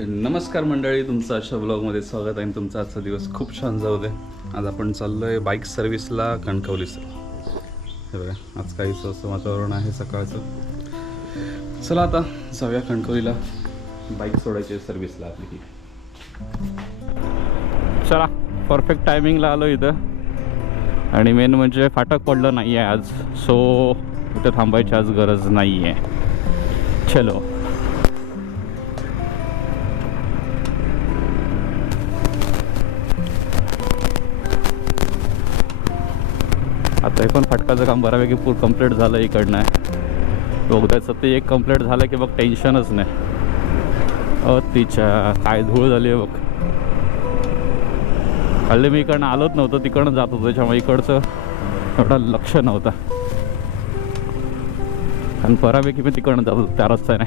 नमस्कार मंडळी, तुमचं अशा ब्लॉगमध्ये स्वागत आहे. तुमचा आजचा दिवस खूप छान जाऊ दे. आज आपण चाललो आहे बाईक सर्व्हिसला कणकवली सर. हे बघा, आज काहीचं असं वातावरण आहे सकाळचं. चला आता जाऊया कणकवलीला, बाईक सोडायची सर्व्हिसला आपली. चला, परफेक्ट टायमिंगला आलो इथं. आणि मेन म्हणजे फाटक पडलं नाही आहे आज, सो इथं थांबायची आज गरज नाही आहे. चलो. आता हे पण फाटकाचं काम बऱ्यापैकी कंप्लीट झालं इकडनं. बोगद्याचं ते एक कंप्लीट झालं की बघ टेन्शनच नाही. तिच्या काय धूळ झाली आहे बघ. हल्ली मी इकडनं आलोच नव्हतं, तिकडनं जात होतं, त्याच्यामुळे इकडचं एवढं लक्ष नव्हतं. आणि बऱ्यापैकी मी तिकडनं जात होतो त्या रस्त्याने.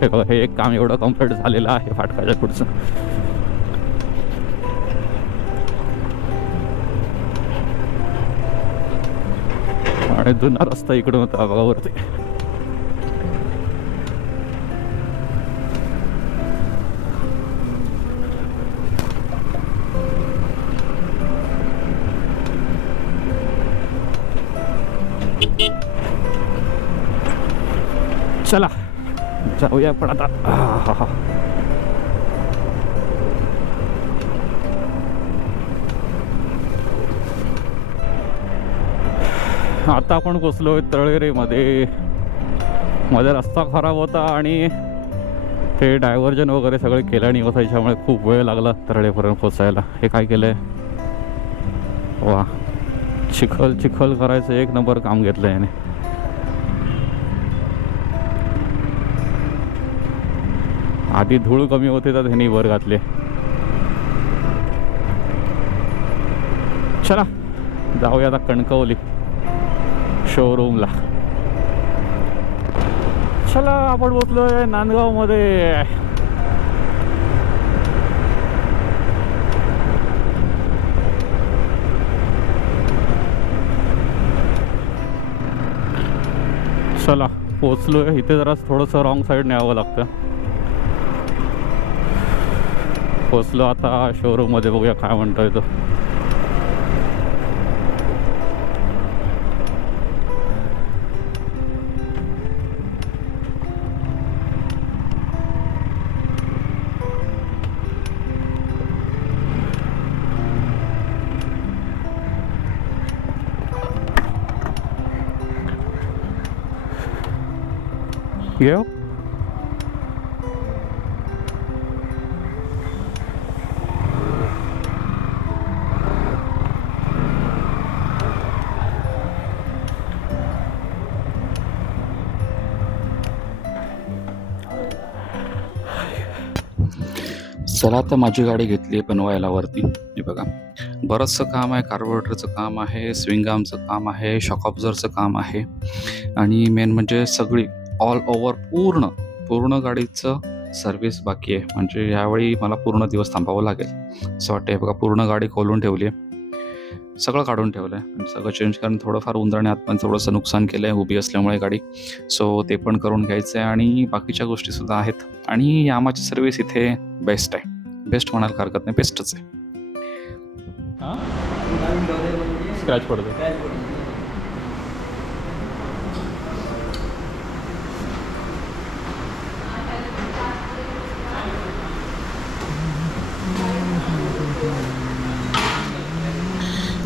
हे बघा, हे एक काम एवढं कंप्लीट झालेलं आहे फाटकाच्या पुढचं. आणि जुना रस्ता इकडून होता बघा वरती. चला जाऊया पण आता. आता आपण पोचलो तळेरेमध्ये. मध्ये रस्ता खराब होता आणि ते डायव्हर्जन वगैरे सगळे केलं नाही होतं, त्याच्यामुळे खूप वेळ लागला तळेपर्यंत पोचायला. हे काय केलंय, वा, चिखल चिखल करायचं एक नंबर काम घेतलं याने. आधी धूळ कमी होते तर ह्याने वर घातले. चला जाऊया आता कणकवली शोरूमला. चला, आपण पोचलोय नांदगावमध्ये. चला पोचलोय. इथे जरा थोडंसं रॉंग साईडने यावं लागतं. पोचलो आता शोरूममध्ये, बघूया काय म्हणतोय तो. येऊ. चला आता माझी गाडी घेतली बनवायला वरती. हे बघा, बरंचसं काम आहे. कार्बोरेटरचं काम आहे, स्विंग आर्मचं काम आहे, शॉक ऑब्झर्वरचं काम आहे, आणि मेन म्हणजे सगळी ऑल ओव्हर पूर्ण गाडीचं सर्व्हिस बाकी आहे. म्हणजे यावेळी मला पूर्ण दिवस थांबावं लागेल असं वाटतं. हे बघा, पूर्ण गाडी खोलून ठेवली आहे, सगळं काढून ठेवलं आहे आणि सगळं चेंज करून थोडंफार उंदराने आत पण थोडंसं नुकसान केलं आहे उभी असल्यामुळे गाडी. सो ते पण करून घ्यायचं आहे आणि बाकीच्या गोष्टीसुद्धा आहेत. आणि यामाची सर्व्हिस इथे बेस्ट आहे. बेस्ट म्हणायला हरकत नाही, बेस्टच आहे. स्क्रॅच पडतो.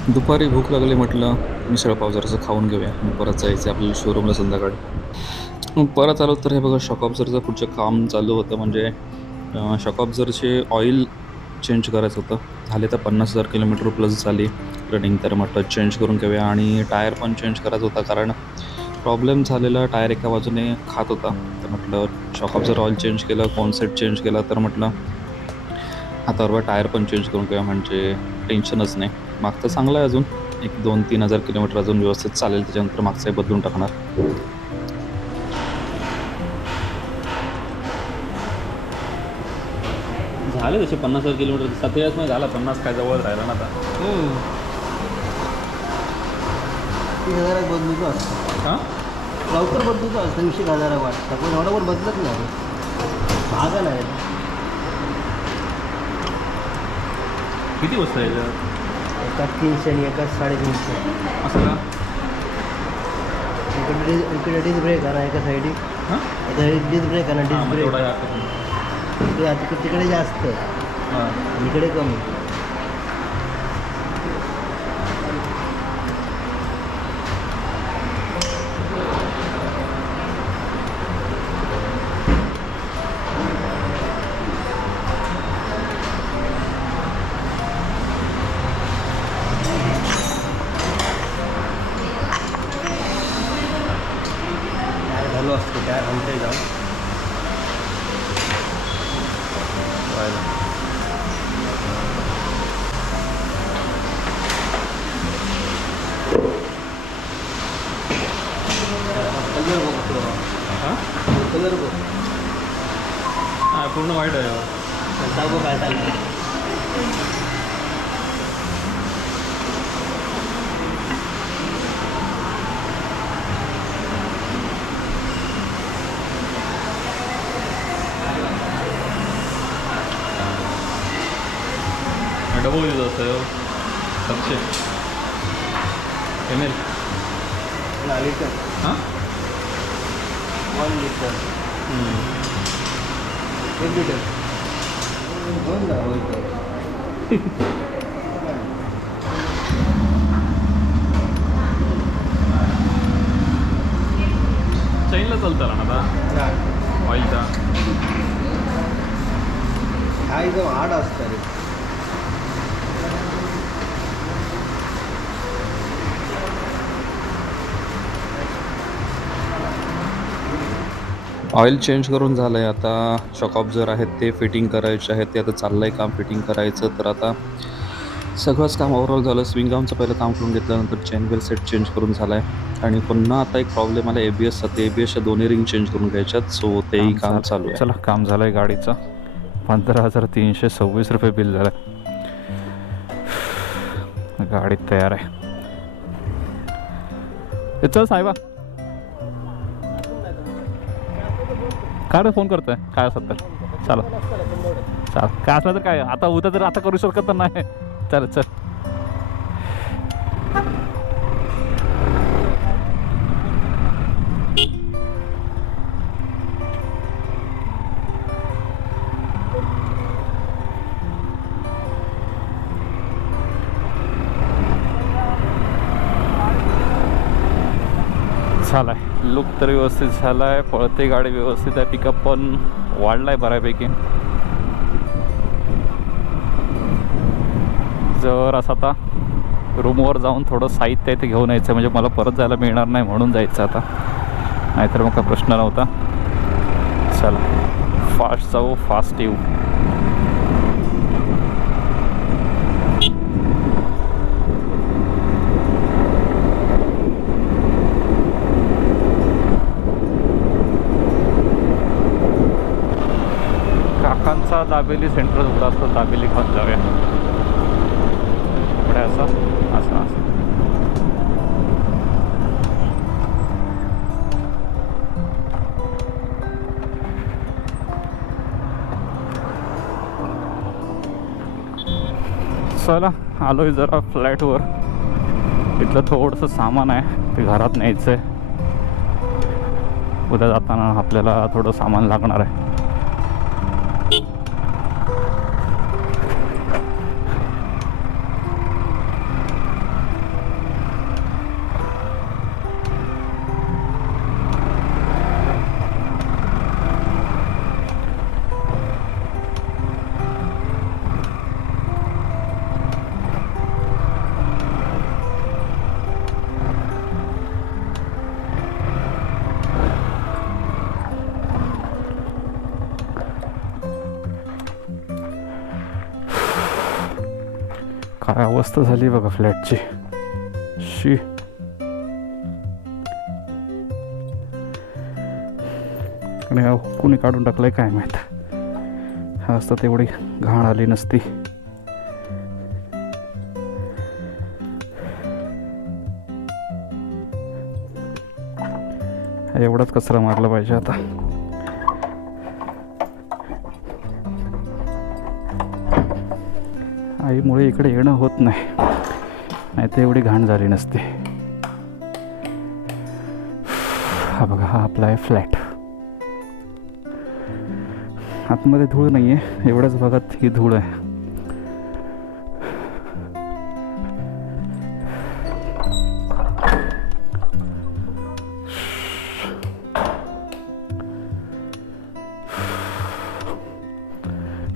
दुपारी भूक लागली, म्हटलं मिसळपाव जरासं खाऊन घेऊया. परत जायचं आपल्याला शोरूमला संध्याकाळी. परत आलो तर हे बघा, शॉक ऑब्झर्वरचं पुढचं काम चालू होतं. म्हणजे शॉक ऑब्झर्वरचे ऑइल चेंज करायचं होतं. झाले तर 50,000 किलोमीटर प्लस झाली रनिंग, तर म्हटलं चेंज करून घेऊया. आणि टायर पण चेंज करायचा होता, कारण प्रॉब्लेम झालेला, टायर एका बाजूने खात होता. तर म्हटलं शॉक ऑब्झर्वर ऑइल चेंज केलं, कॉन्सेट चेंज केला, तर म्हटलं आता बरोबर टायर पण चेंज करून घेऊया, म्हणजे टेन्शनच नाही. मागचं चांगलं आहे, अजून 1-2-3 हजार किलोमीटर अजून व्यवस्थित चालेल, त्याच्यानंतर मागचंही बदलून टाकणार. झाले तसे 50,000 किलोमीटर. 7 नाही झाला, 50 काय जवळ राहिला ना आता. 30,000 बदलू का? हां, लवकर बदलतो असतं 20,000 वाटतं पण एवढा वर बदलत नाही महागा नाही. किती वस्तू आहे याच्यात? एका 300 आणि एका 350. असं का? इकडे डिस्क ब्रेक आहे ना एका साईडी. हां आता डिस्क ब्रेक आहे ना डिस्क ब्रेक तेवढा आहे आता. ते आता तिकडे जास्त हां आणि इकडे कमी. काय झालं असतं काय आमच्या जाऊन कलर बघतो. हां कलर बघ हां पूर्ण वाईट आहे. सांगू काय चाललं. डबल यूज असतं 700 ml. लिटर हां 1 लिटर 1 लिटर 2 ना होईल. चैनला चालतं ना आता ऑइलचा. हा एकदम हार्ड असतं रे. ऑइल चेंज करून झालं आहे. आता शॉक ऑब्झर आहेत ते फिटिंग करायचे आहेत. ते आता चाललं आहे काम फिटिंग करायचं. तर आता सगळंच काम ओव्हरऑल झालं. स्विंग आर्मचं पहिलं काम करून घेतल्यानंतर चेन वेल सेट चेंज करून झाला आहे आणि पुन्हा आता एक प्रॉब्लेम आला ABSचा. ते ABSच्या दोन्ही रिंग चेंज करून घ्यायच्यात. सो तेही काम चालू आहे. चला काम झालं आहे गाडीचं. 15,326 रुपये बिल झालं. गाडी तयार आहे. चल साहेबा काय रे फोन करतोय काय असत तर चला चाल काय असलं तर काय आता उद्या तर आता करू शकत तर नाही. चल चल झाला आहे. लुक तर व्यवस्थित झाला आहे. पळते गाडी व्यवस्थित आहे. पिकअप पण वाढला आहे बऱ्यापैकी. जर असं आता रूमवर जाऊन थोडं साहित्य इथे घेऊन यायचं म्हणजे मला परत जायला मिळणार नाही म्हणून जायचं आता. नाहीतर मग काय प्रश्न नव्हता. चला फास्ट जाऊ फास्ट येऊ. काकांचा दाबेली सेंटर उघडा असतो. दाबेली खाऊन जाऊया. पुढे असं असं असं चला आलोय जरा फ्लॅटवर. इथलं थोडंसं सामान आहे ते घरात न्यायचं आहे. उद्या जाताना आपल्याला थोडं सामान लागणार आहे. काय अवस्था झाली बघा फ्लॅटची. शी आणि कुणी काढून टाकलंय काय माहीत. हा असता तेवढी घाण आली नसती. एवढाच कचरा मारला पाहिजे आता. आईमुळे इकडे येणं होत नाही, नाही तर एवढी घाण झाली नसते. हा बघा, हा आपला आहे फ्लॅट. आतमध्ये धूळ नाही आहे, एवढ्याच भागात ही धूळ आहे.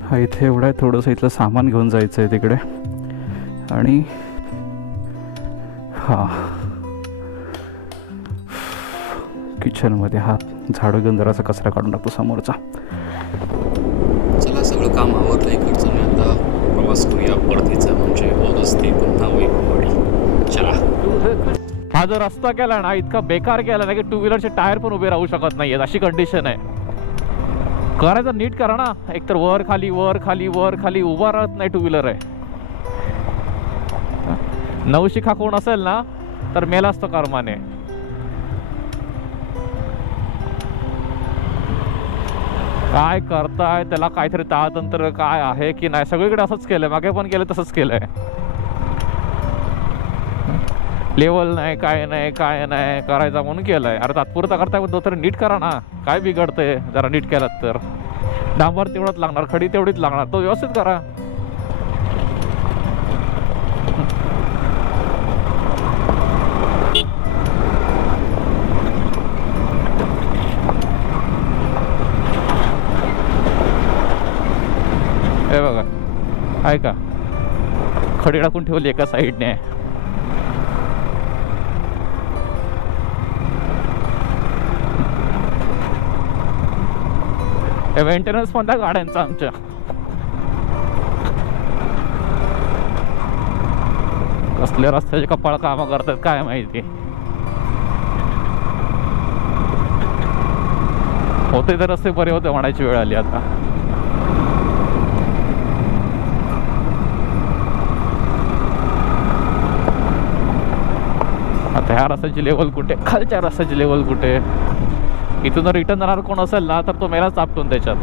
हा इथे एवढं आहे, थोडंसं इथलं सामान घेऊन जायचं आहे तिकडे. आणि हा किचनमध्ये हा झाडू घेऊन जरासा कचरा काढून टाकतो समोरचा. चला, सगळं काम आवरलं इकडचं. मी आता प्रवास करूया परतीचा, म्हणजे ओरस ते पुन्हा वैभववाडी. चला. हा जो रस्ता केला ना, इतका बेकार केला ना की टू व्हीलरचे टायर पण उभे राहू शकत नाहीयेत, अशी कंडिशन आहे. करायचं नीट करा ना, एकतर वर खाली वर खाली वर खाली, उभा राहत नाही टू व्हीलर आहे. नवशिखा कोण असेल ना तर मेला असतो कर्माने. काय करताय त्याला, काहीतरी ताळतंत्र काय आहे की नाही. सगळीकडे असंच केलंय, मागे पण केलं तसंच केलंय. लेवल नाही, काय नाही काय नाही, करायचा म्हणून केलंय. अरे तात्पुरता करताय पण तो तरी नीट करा ना. काय बिघडतंय जरा नीट केलात तर. डांबर तेवढंच लागणार, खडी तेवढीच लागणार, तो व्यवस्थित करा. हे बघा, आहे का खडी टाकून ठेवली एका साईडने. मेंटेनन्स पण त्या गाड्यांचा आमच्या. कसले रस्त्याचे कपाळ कामं करतात काय माहिती. होते तर रस्ते बरे होते म्हणायची वेळ आली आता. आता ह्या रस्त्याची लेवल कुठे, खालच्या रस्त्याची लेवल कुठे. इथून रिटर्न जाणार कोण असेल ना तर तो मेलाच आपटून त्याच्यात.